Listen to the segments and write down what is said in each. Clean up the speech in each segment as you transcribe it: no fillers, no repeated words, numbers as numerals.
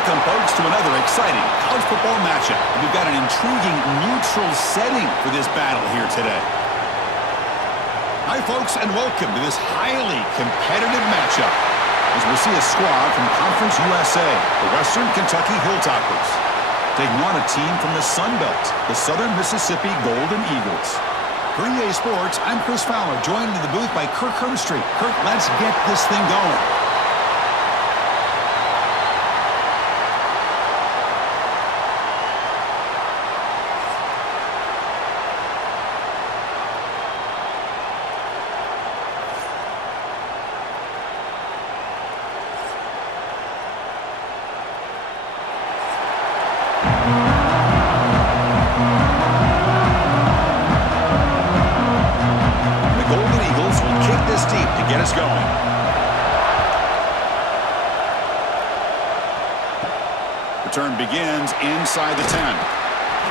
Welcome, folks, to another exciting college football matchup. We've got an intriguing neutral setting for this battle here today. Hi, folks, and welcome to this highly competitive matchup as we'll see a squad from Conference USA, the Western Kentucky Hilltoppers, taking on a team from the Sun Belt, the Southern Mississippi Golden Eagles. For EA Sports, I'm Chris Fowler, joined in the booth by Kirk Herbstreit. Kirk, let's get this thing going. Get us going. Return begins inside the 10.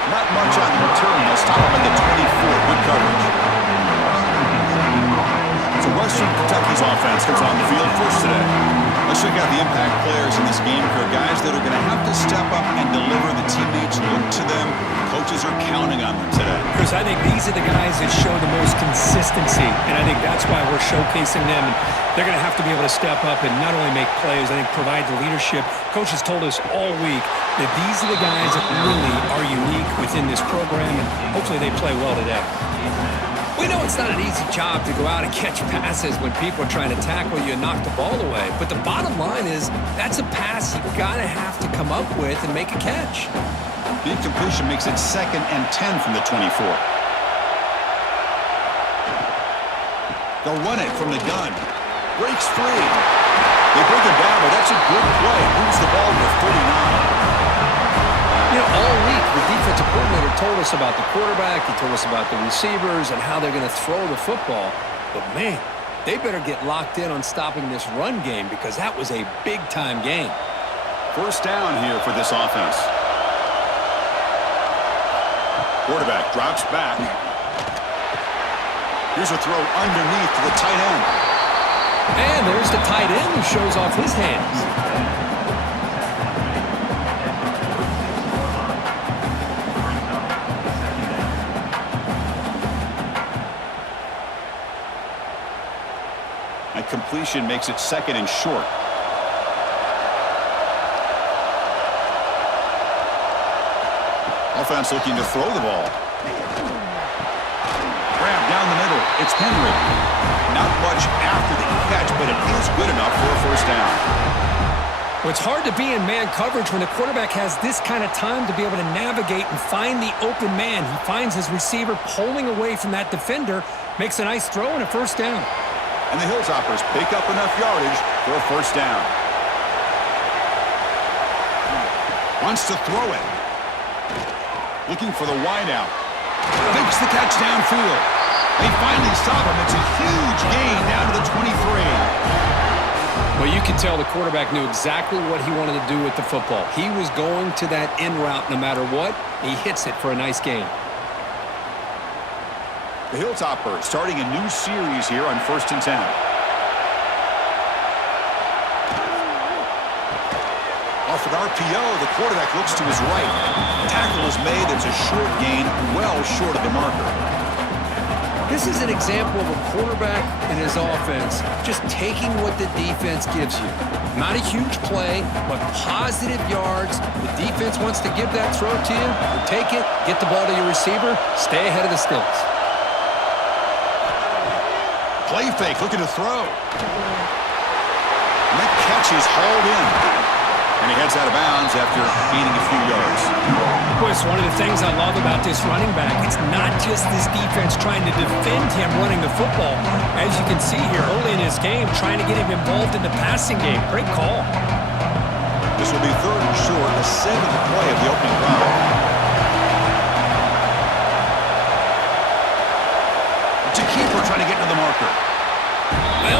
Not much on the return. They'll stop him at the 24. Good coverage. So Western Kentucky's offense comes on the field first today. Let's check out the impact players in this game for guys that are going to have to step up and deliver. The teammates look to them. Coaches are counting on them today. Chris, I think these are the guys that show the most consistency, and I think that's why we're showcasing them. And they're going to have to be able to step up and not only make plays, I think provide the leadership. Coach has told us all week that these are the guys that really are unique within this program, and hopefully they play well today. We know it's not an easy job to go out and catch passes when people are trying to tackle you and knock the ball away. But the bottom line is that's a pass you got to have to come up with and make a catch. The incompletion makes it 2nd and 10 from the 24. They'll run it from the gun. Breaks free. They bring him down, but that's a good play. Moves the ball to 39. You know, all week, the defensive coordinator told us about the quarterback. He told us about the receivers and how they're going to throw the football. But, man, they better get locked in on stopping this run game because that was a big-time game. First down here for this offense. Quarterback drops back. Here's a throw underneath to the tight end. And there's the tight end who shows off his hands. Completion makes it 2nd and short. Offense looking to throw the ball. Grab down the middle. It's Henry. Not much after the catch, but it is good enough for a first down. Well, it's hard to be in man coverage when the quarterback has this kind of time to be able to navigate and find the open man. He finds his receiver pulling away from that defender, makes a nice throw and a first down. And the Hilltoppers pick up enough yardage for a first down. Wants to throw it. Looking for the wideout. Makes the catch downfield. They finally stop him. It's a huge gain down to the 23. Well, you can tell the quarterback knew exactly what he wanted to do with the football. He was going to that in route no matter what. He hits it for a nice gain. The Hilltoppers starting a new series here on 1st and 10. Off an RPO, the quarterback looks to his right. Tackle is made. It's a short gain, well short of the marker. This is an example of a quarterback and his offense just taking what the defense gives you. Not a huge play, but positive yards. The defense wants to give that throw to you. You take it, get the ball to your receiver, stay ahead of the sticks. Play fake, looking to throw. And that catch is hauled in. And he heads out of bounds after gaining a few yards. Of course, one of the things I love about this running back, it's not just this defense trying to defend him running the football. As you can see here early in his game, trying to get him involved in the passing game. Great call. This will be 3rd and short, the 7th play of the opening drive. It's a keeper trying to get to the marker. Well,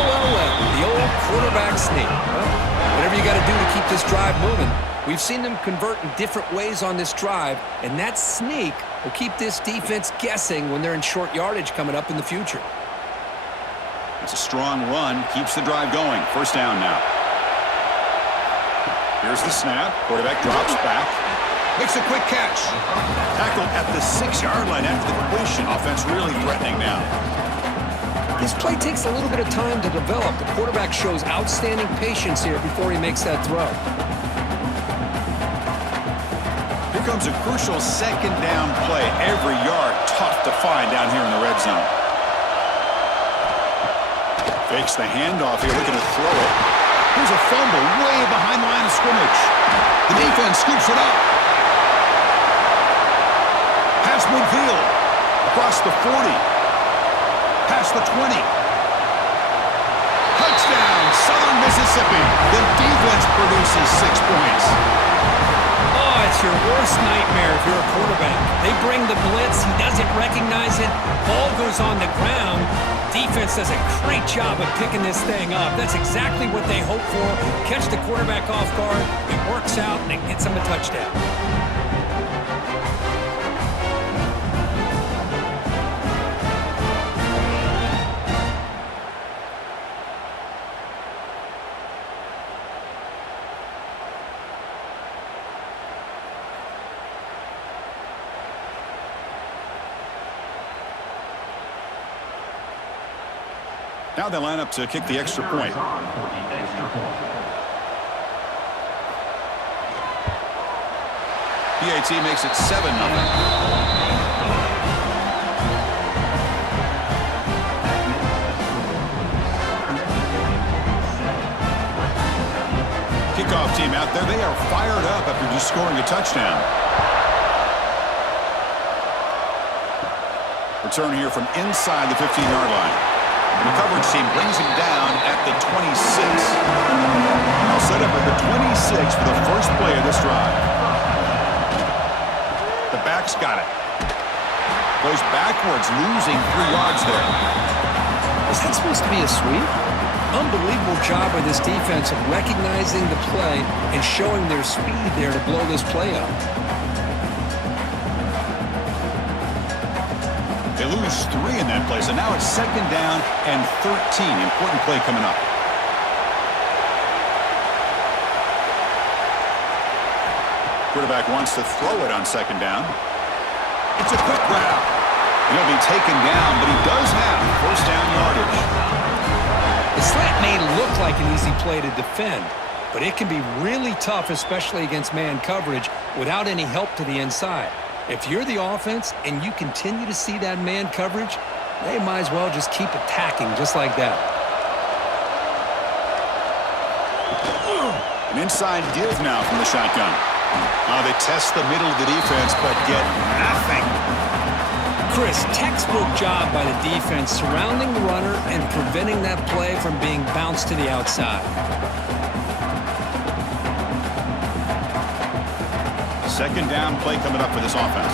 the old quarterback sneak. Well, whatever you got to do to keep this drive moving. We've seen them convert in different ways on this drive, and that sneak will keep this defense guessing when they're in short yardage coming up in the future. It's a strong run, keeps the drive going. First down now. Here's the snap. Quarterback drops back. Makes a quick catch. Tackled at the 6-yard line after the completion. Offense really threatening now. This play takes a little bit of time to develop. The quarterback shows outstanding patience here before he makes that throw. Here comes a crucial second down play. Every yard tough to find down here in the red zone. Fakes the handoff here, looking to throw it. Here's a fumble way behind the line of scrimmage. The defense scoops it up. Past midfield. Across the 40. Past the 20. Touchdown, Southern Mississippi. The defense produces 6 points. Oh, it's your worst nightmare if you're a quarterback. They bring the blitz. He doesn't recognize it. Ball goes on the ground. Defense does a great job of picking this thing up. That's exactly what they hope for. Catch the quarterback off guard. It works out, and it gets them a touchdown. Now they line up to kick the extra point. PAT makes it 7-0. Kickoff team out there. They are fired up after just scoring a touchdown. Return here from inside the 15-yard line. The coverage team brings him down at the 26. Now set up at the 26 for the first play of this drive. The back's got it. Goes backwards, losing 3 yards there. Is that supposed to be a sweep? Unbelievable job by this defense of recognizing the play and showing their speed there to blow this play up. They lose 3 in that play, so now it's 2nd down and 13. Important play coming up. Quarterback wants to throw it on 2nd down. It's a quick grab. He'll be taken down, but he does have 1st down yardage. The slant may look like an easy play to defend, but it can be really tough, especially against man coverage, without any help to the inside. If you're the offense and you continue to see that man coverage, they might as well just keep attacking just like that. An inside give now from the shotgun. They test the middle of the defense, but get nothing. Chris, textbook job by the defense surrounding the runner and preventing that play from being bounced to the outside. 2nd down play coming up for this offense.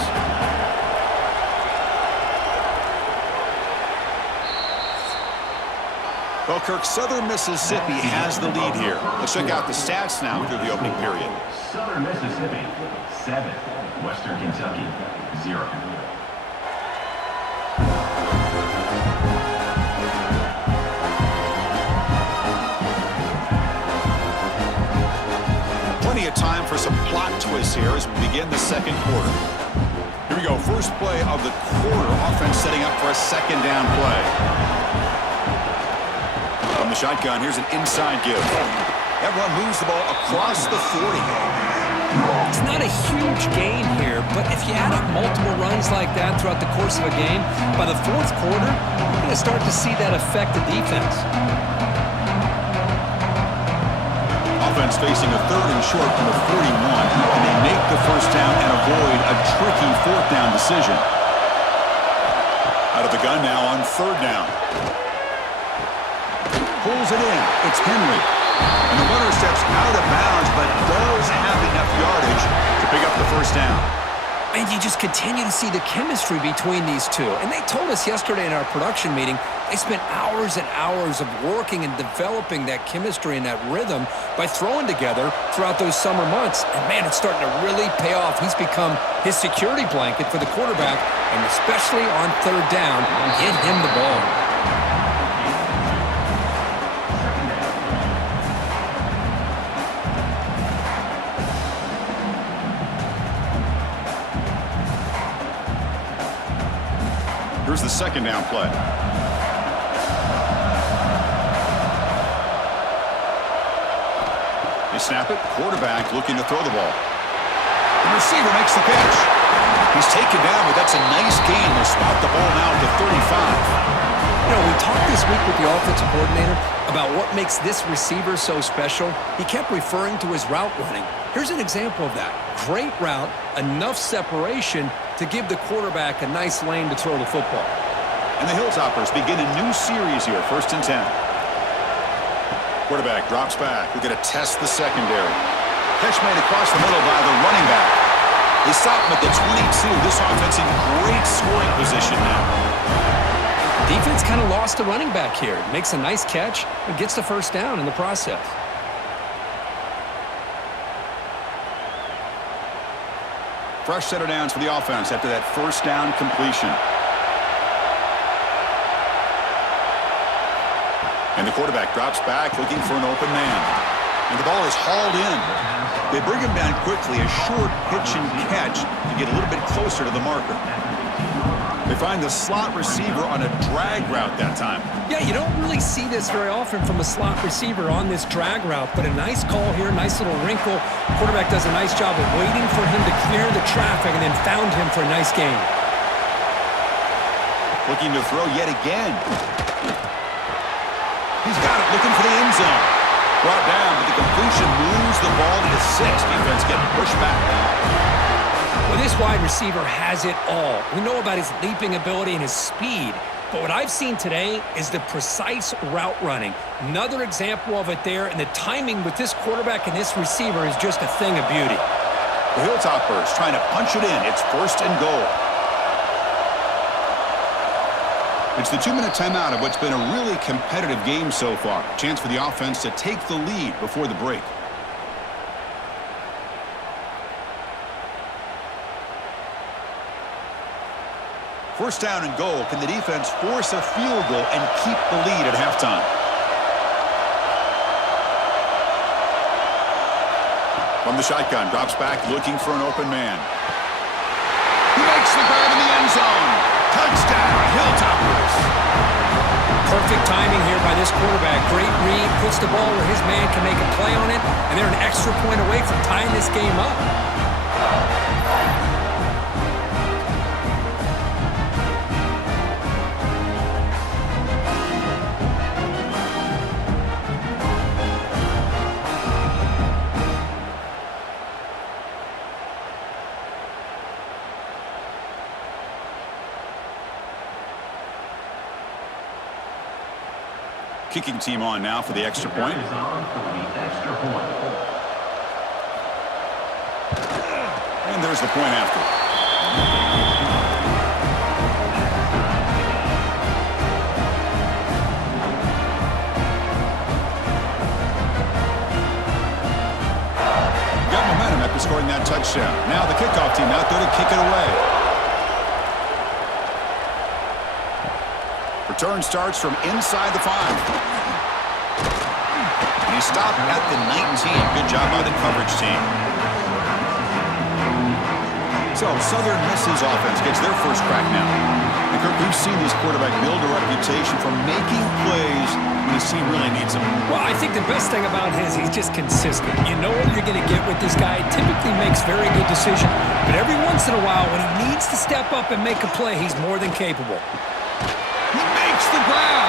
Well, Kirk, Southern Mississippi has the lead here. Let's check out the stats now through the opening period. Southern Mississippi, 7. Western Kentucky, 0. Plenty of time for some plot twists here as we begin the 2nd quarter. Here we go. First play of the quarter. Offense setting up for a 2nd down play. From the shotgun, here's an inside give. That run moves the ball across the 40. It's not a huge gain here, but if you add up multiple runs like that throughout the course of a game, by the 4th quarter, you're going to start to see that affect the defense. Offense facing a 3rd and short from the 41. Can they make the 1st down and avoid a tricky 4th down decision? Out of the gun now on 3rd down. Pulls it in. It's Henry. And the runner steps out of bounds, but does have enough yardage to pick up the 1st down. And you just continue to see the chemistry between these two. And they told us yesterday in our production meeting, they spent hours and hours of working and developing that chemistry and that rhythm by throwing together throughout those summer months. And, man, it's starting to really pay off. He's become his security blanket for the quarterback, and especially on 3rd down, get him the ball. Here's the second down play. They snap it. Quarterback looking to throw the ball. The receiver makes the catch. He's taken down, but that's a nice gain. They'll spot the ball now at the 35. You know, we talked this week with the offensive coordinator about what makes this receiver so special. He kept referring to his route running. Here's an example of that. Great route, enough separation to give the quarterback a nice lane to throw the football. And the Hilltoppers begin a new series here, 1st and 10. Quarterback drops back. We're going to test the secondary. Catch made across the middle by the running back. They stop him at the 22. This offense in great scoring position now. Defense kind of lost the running back here. Makes a nice catch and gets the first down in the process. Fresh set of downs for the offense after that first down completion. And the quarterback drops back looking for an open man. And the ball is hauled in. They bring him down quickly, a short pitch and catch to get a little bit closer to the marker. They find the slot receiver on a drag route that time. Yeah, you don't really see this very often from a slot receiver on this drag route, but a nice call here, nice little wrinkle. Quarterback does a nice job of waiting for him to clear the traffic and then found him for a nice gain. Looking to throw yet again. He's got it, looking for the end zone. Brought down, but the completion moves the ball to the 6. Defense getting pushed back. Well, this wide receiver has it all. We know about his leaping ability and his speed, but what I've seen today is the precise route running. Another example of it there, and the timing with this quarterback and this receiver is just a thing of beauty. The Hilltoppers trying to punch it in. It's 1st and goal. It's the 2-minute timeout of what's been a really competitive game so far. Chance for the offense to take the lead before the break. First down and goal. Can the defense force a field goal and keep the lead at halftime? From the shotgun, drops back looking for an open man. He makes the grab in the end zone. Touchdown, Hilltoppers. Perfect timing here by this quarterback. Great read, puts the ball where his man can make a play on it, and they're an extra point away from tying this game up. Kicking team on now for the extra point. And there's the point after. Got momentum after scoring that touchdown. Now the kickoff team out there to kick it away. Return starts from inside the 5. And he stopped at the 19. Good job by the coverage team. So Southern Miss's offense gets their first crack now. And Kirk, we've seen these quarterbacks build a reputation for making plays when the team really needs them. Well, I think the best thing about him is he's just consistent. You know what you're going to get with this guy. Typically makes very good decisions. But every once in a while, when he needs to step up and make a play, he's more than capable. He makes the grab.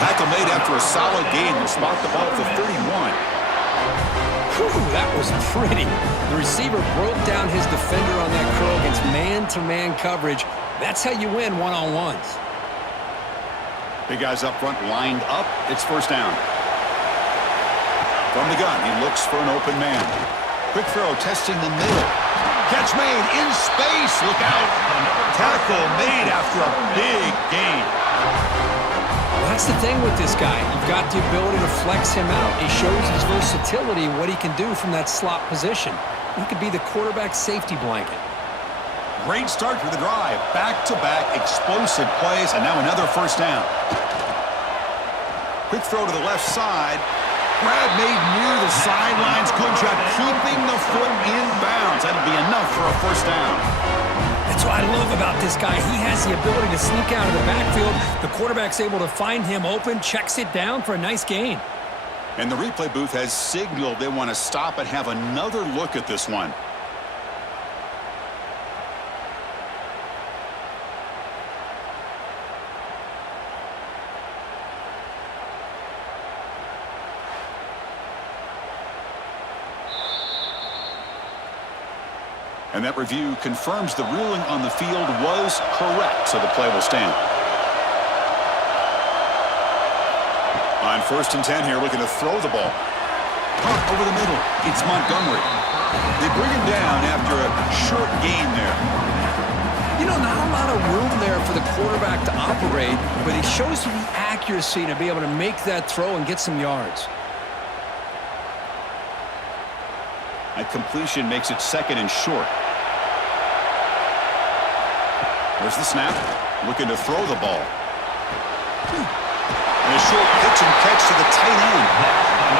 Tackle made after a solid gain. They'll spot the ball at the 31. Whew, that was pretty. The receiver broke down his defender on that curl against man-to-man coverage. That's how you win one-on-ones. Big guys up front lined up. It's first down. From the gun, he looks for an open man. Quick throw, testing the middle. Catch made in space. Look out. Tackle made after a big gain. Well, that's the thing with this guy. You've got the ability to flex him out. He shows his versatility, what he can do from that slot position. He could be the quarterback safety blanket. Great start to the drive. Back-to-back explosive plays, and now another first down. Quick throw to the left side. Grab made near the sidelines. Good job keeping the foot in bounds. That'll be enough for a first down. That's what I love about this guy. He has the ability to sneak out of the backfield. The quarterback's able to find him open, checks it down for a nice gain. And the replay booth has signaled they want to stop and have another look at this one. And that review confirms the ruling on the field was correct, so the play will stand. On 1st and 10 here, looking to throw the ball. Pump over the middle. It's Montgomery. They bring him down after a short gain there. You know, not a lot of room there for the quarterback to operate, but he shows you the accuracy to be able to make that throw and get some yards. That completion makes it 2nd and short. There's the snap. Looking to throw the ball. And a short pitch and catch to the tight end.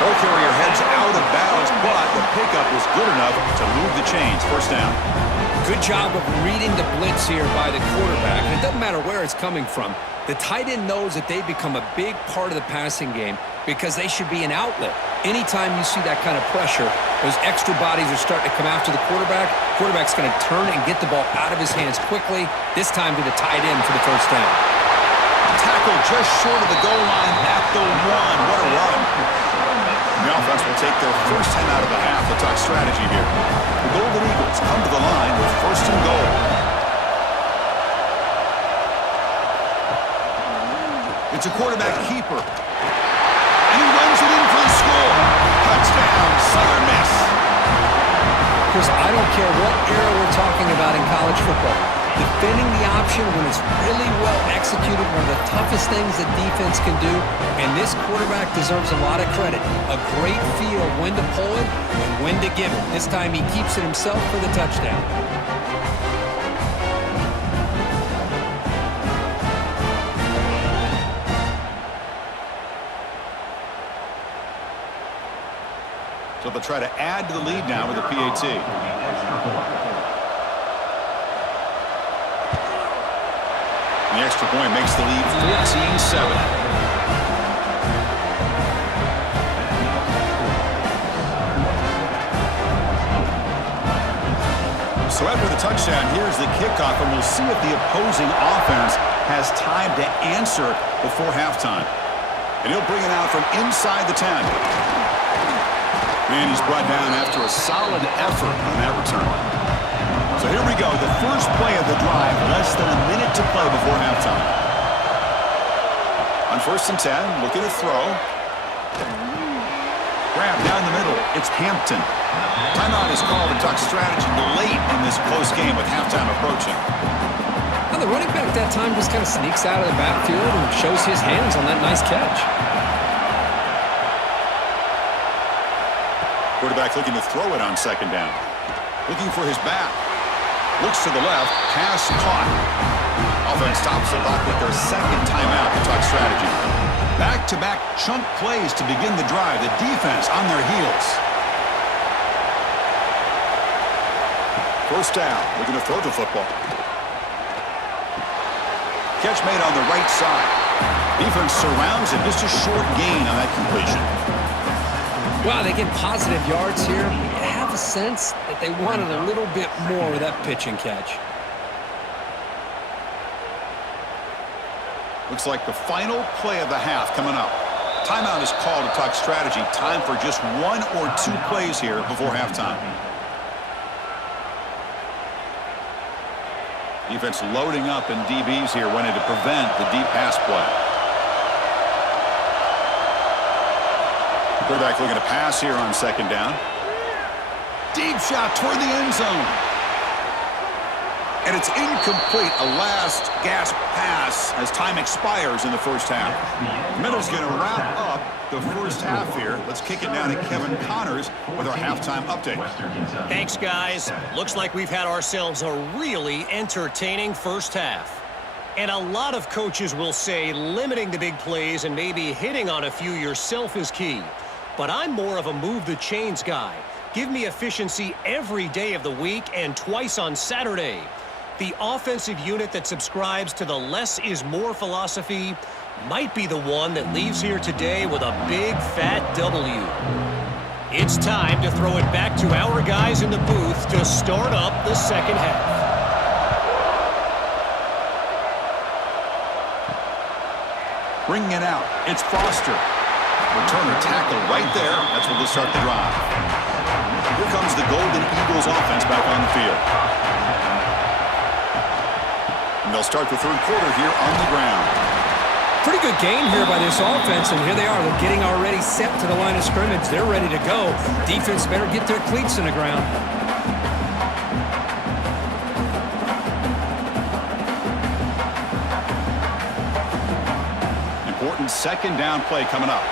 Ball carrier heads out of bounds, but the pickup was good enough to move the chains. 1st down. Good job of reading the blitz here by the quarterback. And it doesn't matter where it's coming from. The tight end knows that they become a big part of the passing game because they should be an outlet. Anytime you see that kind of pressure, those extra bodies are starting to come after the quarterback. Quarterback's going to turn and get the ball out of his hands quickly, this time to the tight end for the 1st down. Tackle just short of the goal line at the 1. What a run. The offense will take their first 10 out of the half. The talk strategy here. The Golden Eagles come to the line with 1st and goal. It's a quarterback keeper. And he runs it in for the score. Touchdown, Southern Miss. Chris, I don't care what era we're talking about in college football. Defending the option when it's really well executed, one of the toughest things that defense can do, and this quarterback deserves a lot of credit. A great feel of when to pull it and when to give it. This time he keeps it himself for the touchdown. So they'll try to add to the lead now with a PAT. The extra point makes the lead 14-7. So after the touchdown, here's the kickoff, and we'll see if the opposing offense has time to answer before halftime. And he'll bring it out from inside the 10. And he's brought down after a solid effort on that return. So here we go, the first play of the drive, less than a minute to play before halftime. On 1st and 10, looking to throw. Grab down the middle, it's Hampton. Timeout is called to talk strategy late in this close game with halftime approaching. Now the running back that time just kind of sneaks out of the backfield and shows his hands on that nice catch. Quarterback looking to throw it on 2nd down. Looking for his back. Looks to the left. Pass caught. Offense stops the clock with their 2nd timeout to talk strategy. Back-to-back chunk plays to begin the drive. The defense on their heels. 1st down. Looking to throw the football. Catch made on the right side. Defense surrounds it. Just a short gain on that completion. Wow, they get positive yards here. You have a sense that they wanted a little bit more with that pitch and catch. Looks like the final play of the half coming up. Timeout is called to talk strategy. Time for just 1 or 2 plays here before halftime. Defense loading up, and DBs here wanting to prevent the deep pass play. Quarterback looking to pass here on 2nd down. Deep shot toward the end zone. And it's incomplete. A last gasp pass as time expires in the 1st half. Middle's going to wrap up the 1st half here. Let's kick it down to Kevin Connors with our halftime update. Thanks, guys. Looks like we've had ourselves a really entertaining 1st half. And a lot of coaches will say limiting the big plays and maybe hitting on a few yourself is key. But I'm more of a move the chains guy. Give me efficiency every day of the week and twice on Saturday. the offensive unit that subscribes to the less is more philosophy might be the one that leaves here today with a big fat W. It's time to throw it back to our guys in the booth to start up the second half. Bringing it out, it's Foster. Return or tackle right there. That's where they'll start the drive. Here comes the Golden Eagles offense back on the field. And they'll start the third quarter here on the ground. Pretty good game here by this offense, and here they are. They're getting already set to the line of scrimmage. They're ready to go. Defense better get their cleats in the ground. Important second down play coming up.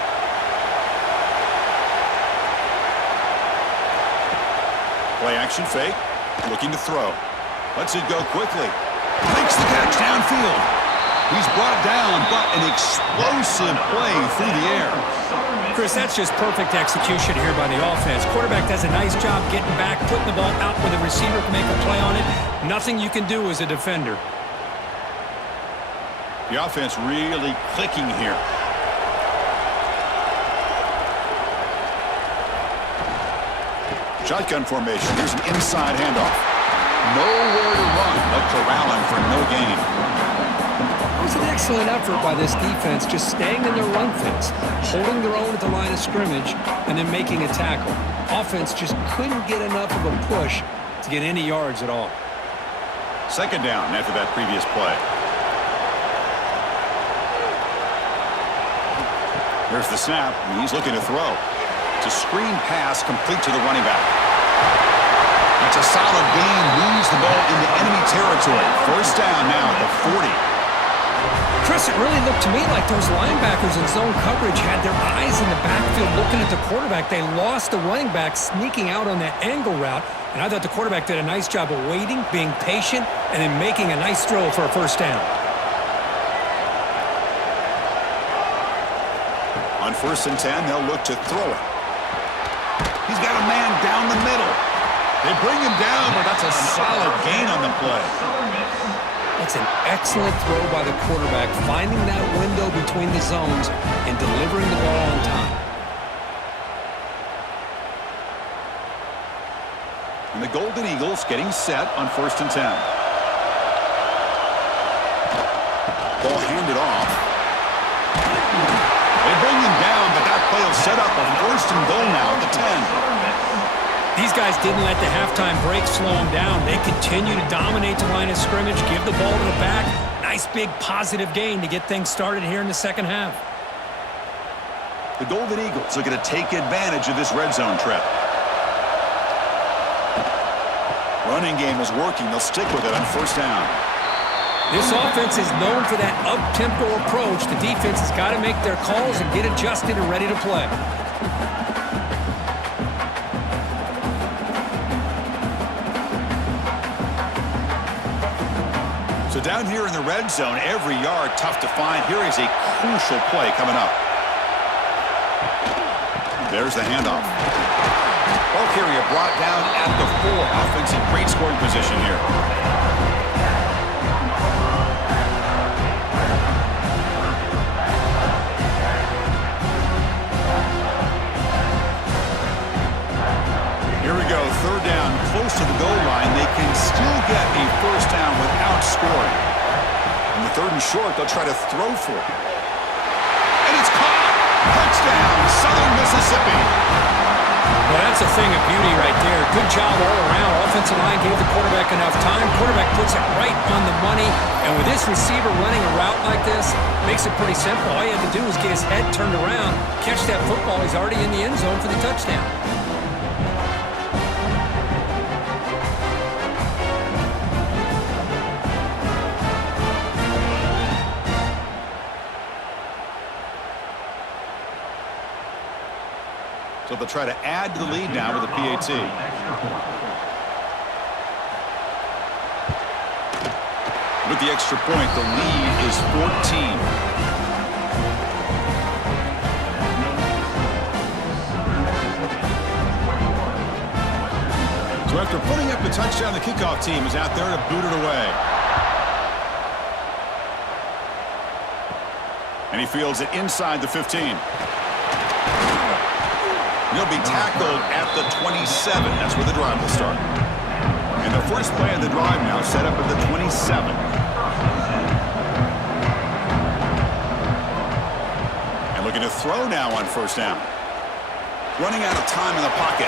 Play action fake. Looking to throw. Lets it go quickly. Makes the catch downfield. He's brought down, but an explosive play through the air. Chris, that's just perfect execution here by the offense. Quarterback does a nice job getting back, putting the ball out where the receiver can make a play on it. Nothing you can do as a defender. The offense really clicking here. Shotgun formation. Here's an inside handoff. Nowhere to run, but corralling for no gain. It was an excellent effort by this defense, just staying in their run fence, holding their own at the line of scrimmage, and then making a tackle. Offense just couldn't get enough of a push to get any yards at all. Second down after that previous play. Here's the snap. He's looking to throw. It's a screen pass complete to the running back. That's a solid gain. Moves the ball into enemy territory. First down now at the 40. Chris, it really looked to me like those linebackers in zone coverage had their eyes in the backfield looking at the quarterback. They lost the running back sneaking out on that angle route, and I thought the quarterback did a nice job of waiting, being patient, and then making a nice throw for a first down. On 1st and 10, they'll look to throw it. He's got a man down the middle. They bring him down, but that's a solid gain on the play. That's an excellent throw by the quarterback, finding that window between the zones and delivering the ball on time. And the Golden Eagles getting set on 1st and 10. Ball handed off. They bring him down, but that play will set up a 1st and goal now at the 10. These guys didn't let the halftime break slow them down. They continue to dominate the line of scrimmage, give the ball to the back. Nice big positive gain to get things started here in the second half. The Golden Eagles are going to take advantage of this red zone trip. Running game is working. They'll stick with it on 1st down. This offense is known for that up-tempo approach. The defense has got to make their calls and get adjusted and ready to play. So down here in the red zone, every yard tough to find. Here is a crucial play coming up. There's the handoff. Ball carrier brought down at the 4. Offense in great scoring position here. Here we go, 3rd down, close to the goal line. They can still get a first down without scoring. In the 3rd and short, they'll try to throw for it. And it's caught! Touchdown, Southern Mississippi. Well, that's a thing of beauty right there. Good job all around. Offensive line gave the quarterback enough time. Quarterback puts it right on the money. And with this receiver running a route like this, makes it pretty simple. All you have to do is get his head turned around, catch that football. He's already in the end zone for the touchdown. So they'll try to add to the lead now with a PAT. With the extra point, the lead is 14. So after putting up the touchdown, the kickoff team is out there to boot it away. And he fields it inside the 15. He'll be tackled at the 27. That's where the drive will start. And the first play of the drive now set up at the 27. And looking to throw now on first down. Running out of time in the pocket.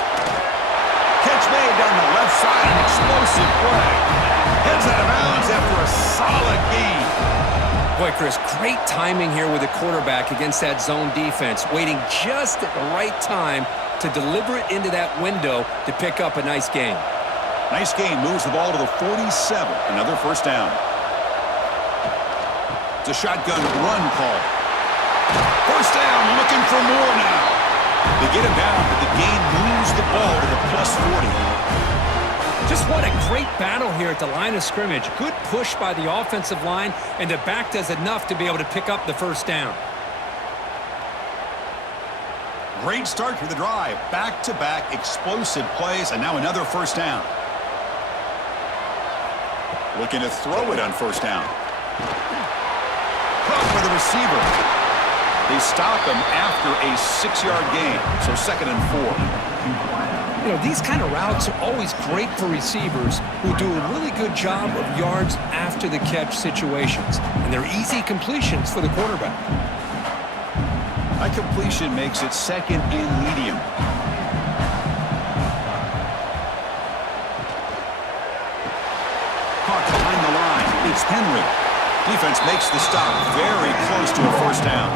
Catch made down the left side. An explosive play. Heads out of bounds after a solid gain. Boy, Chris, great timing here with the quarterback against that zone defense, waiting just at the right time to deliver it into that window to pick up a nice gain. Nice gain, moves the ball to the 47. Another first down. It's a shotgun run call. First down, looking for more now. They get him down, but the gain moves the ball to the plus 40. Just what a great battle here at the line of scrimmage. Good push by the offensive line, and the back does enough to be able to pick up the first down. Great start to the drive. Back-to-back explosive plays, and now another first down. Looking to throw it on first down. Caught by the receiver. They stop him after a 6-yard gain, so 2nd and 4. You know, these kind of routes are always great for receivers who do a really good job of yards after the catch situations. And they're easy completions for the quarterback. That completion makes it 2nd and medium. Caught behind the line. It's Henry. Defense makes the stop very close to a first down.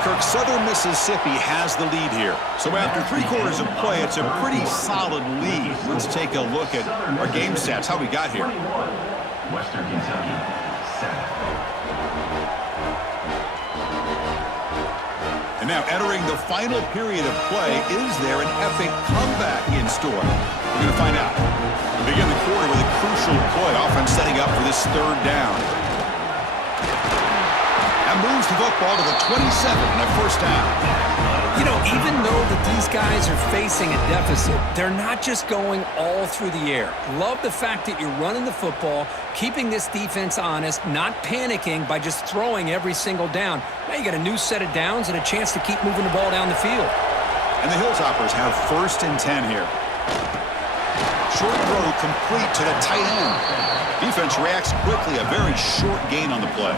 Kirk, Southern Mississippi has the lead here. So after 3 quarters of play, it's a pretty solid lead. Let's take a look at our game stats, how we got here. Western Kentucky, 7. And now entering the final period of play, is there an epic comeback in store? We're going to find out. We begin the quarter with a crucial play. Offense setting up for this 3rd down. And moves the football to the 27 and a first down. You know, even though that these guys are facing a deficit, they're not just going all through the air. Love the fact that you're running the football, keeping this defense honest, not panicking by just throwing every single down. Now you got a new set of downs and a chance to keep moving the ball down the field. And the Hilltoppers have 1st and 10 here. Short throw complete to the tight end. Defense reacts quickly, a very short gain on the play.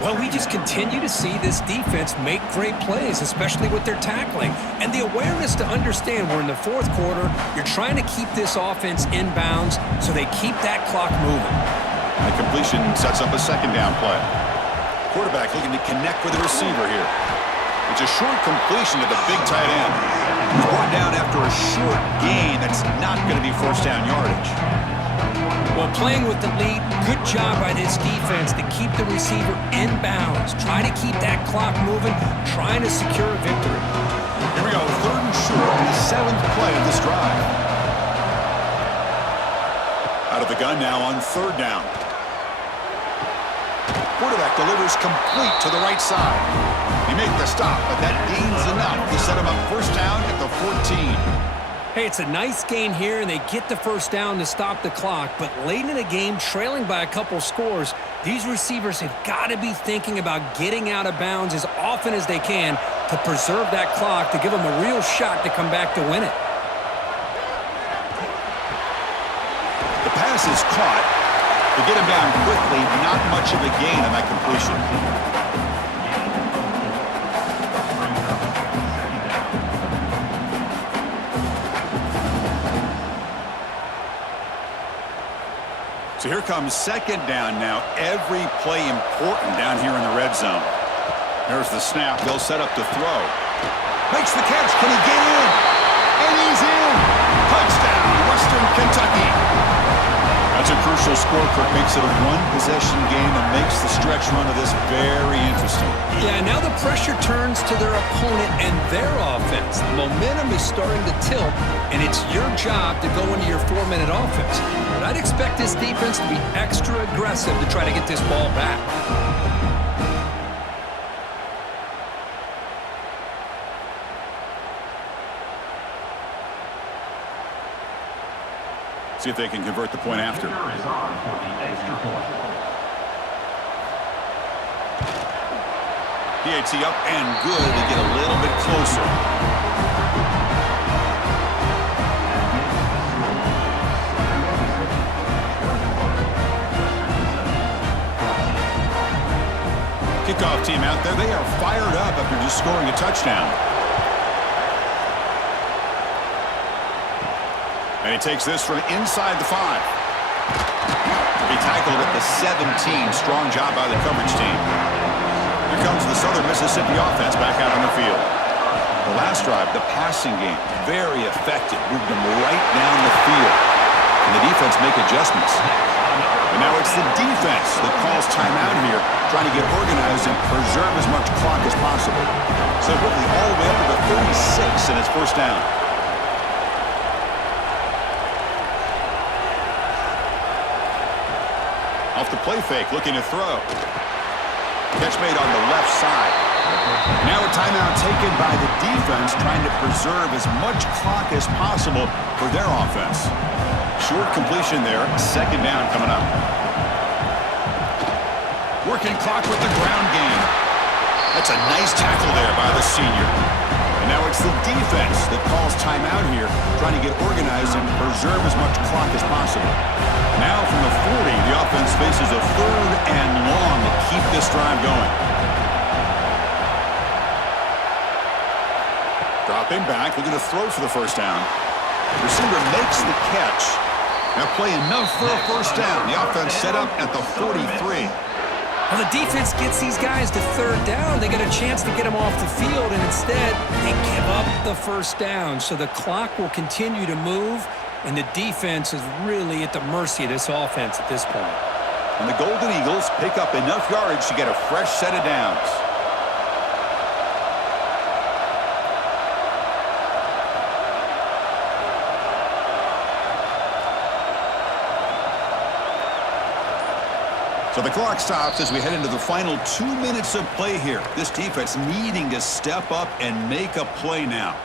Well, we just continue to see this defense make great plays, especially with their tackling. And the awareness to understand we're in the 4th quarter, you're trying to keep this offense in bounds so they keep that clock moving. The completion sets up a 2nd down play. Quarterback looking to connect with the receiver here. It's a short completion to the big tight end. He's brought down after a short gain that's not going to be first down yardage. Well, playing with the lead, good job by this defense to keep the receiver in bounds. Try to keep that clock moving, trying to secure a victory. Here we go, 3rd and short in the 7th play of this drive. Out of the gun now on 3rd down. Quarterback delivers complete to the right side. He made the stop, but that gains enough to set him up first down at the 14. Hey, it's a nice gain here, and they get the first down to stop the clock. But late in the game, trailing by a couple scores, these receivers have got to be thinking about getting out of bounds as often as they can to preserve that clock, to give them a real shot to come back to win it. The pass is caught. To get him down quickly, not much of a gain on that completion. So here comes 2nd down now. Every play important down here in the red zone. There's the snap. They'll set up to throw. Makes the catch. Can he get in? And he's in. Touchdown, Western Kentucky. That's a crucial score. Kirk makes it a 1-possession game and makes the stretch run of this very interesting. Yeah, now the pressure turns to their opponent and their offense. The momentum is starting to tilt, and it's your job to go into your 4-minute offense. But I'd expect this defense to be extra aggressive to try to get this ball back. See if they can convert the point after. Is on for the extra point. PAT up and good to get a little bit closer. Kickoff team out there. They are fired up after just scoring a touchdown. And he takes this from inside the 5. He tackled at the 17. Strong job by the coverage team. Here comes the Southern Mississippi offense back out on the field. The last drive, the passing game, very effective. Moved them right down the field. And the defense make adjustments. And now it's the defense that calls timeout here, trying to get organized and preserve as much clock as possible. So quickly all the way up to the 36, and it's first down. Off the play fake, looking to throw. Catch made on the left side. Now a timeout taken by the defense, trying to preserve as much clock as possible for their offense. Short completion there, second down coming up. Working clock with the ground game. That's a nice tackle there by the senior. And now it's the defense that calls timeout here, trying to get organized and preserve as much clock as possible. Now from the 40, the offense faces a 3rd and long to keep this drive going. Dropping back, looking to throw for the first down. Receiver makes the catch. Now play enough for a first down. The offense set up at the 43. Well, the defense gets these guys to 3rd down. They get a chance to get them off the field, and instead they give up the first down. So the clock will continue to move, and the defense is really at the mercy of this offense at this point. And the Golden Eagles pick up enough yardage to get a fresh set of downs. So the clock stops as we head into the final 2 minutes of play here. This defense needing to step up and make a play now.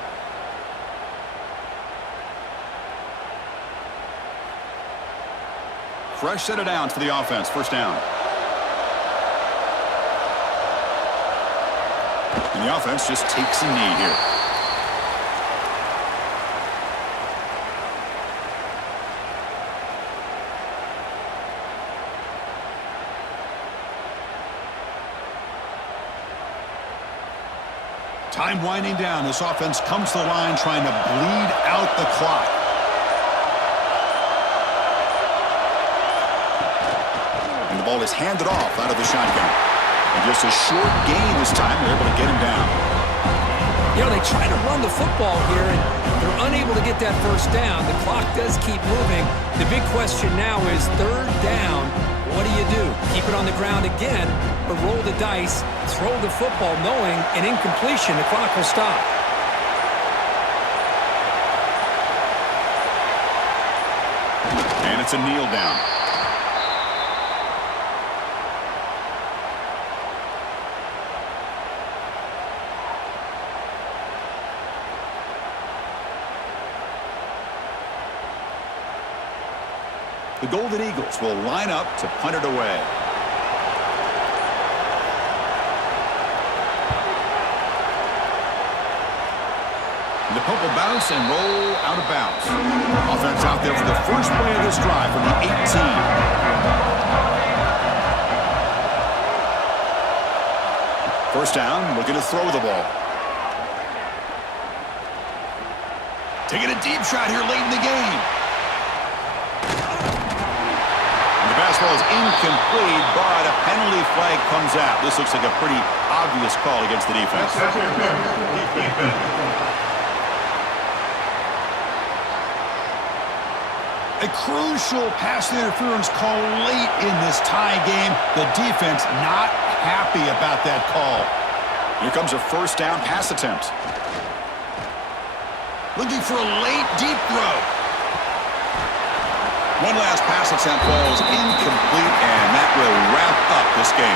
Fresh set of downs for the offense. First down. And the offense just takes a knee here. Time winding down. This offense comes to the line trying to bleed out the clock. And the ball is handed off out of the shotgun. And just a short gain this time. They're able to get him down. You know, they try to run the football here, and they're unable to get that first down. The clock does keep moving. The big question now is 3rd down. What do? Keep it on the ground again, or roll the dice, throw the football knowing an incompletion, the clock will stop. And it's a kneel down. The Golden Eagles will line up to punt it away. The punt will bounce and roll out of bounds. Offense out there for the first play of this drive from the 18. First down, looking to throw the ball. Taking a deep shot here late in the game. The fastball is incomplete, but a penalty flag comes out. This looks like a pretty obvious call against the defense. A crucial pass interference call late in this tie game. The defense not happy about that call. Here comes a first down pass attempt. Looking for a late deep throw. One last pass attempt falls incomplete, and that will wrap up this game.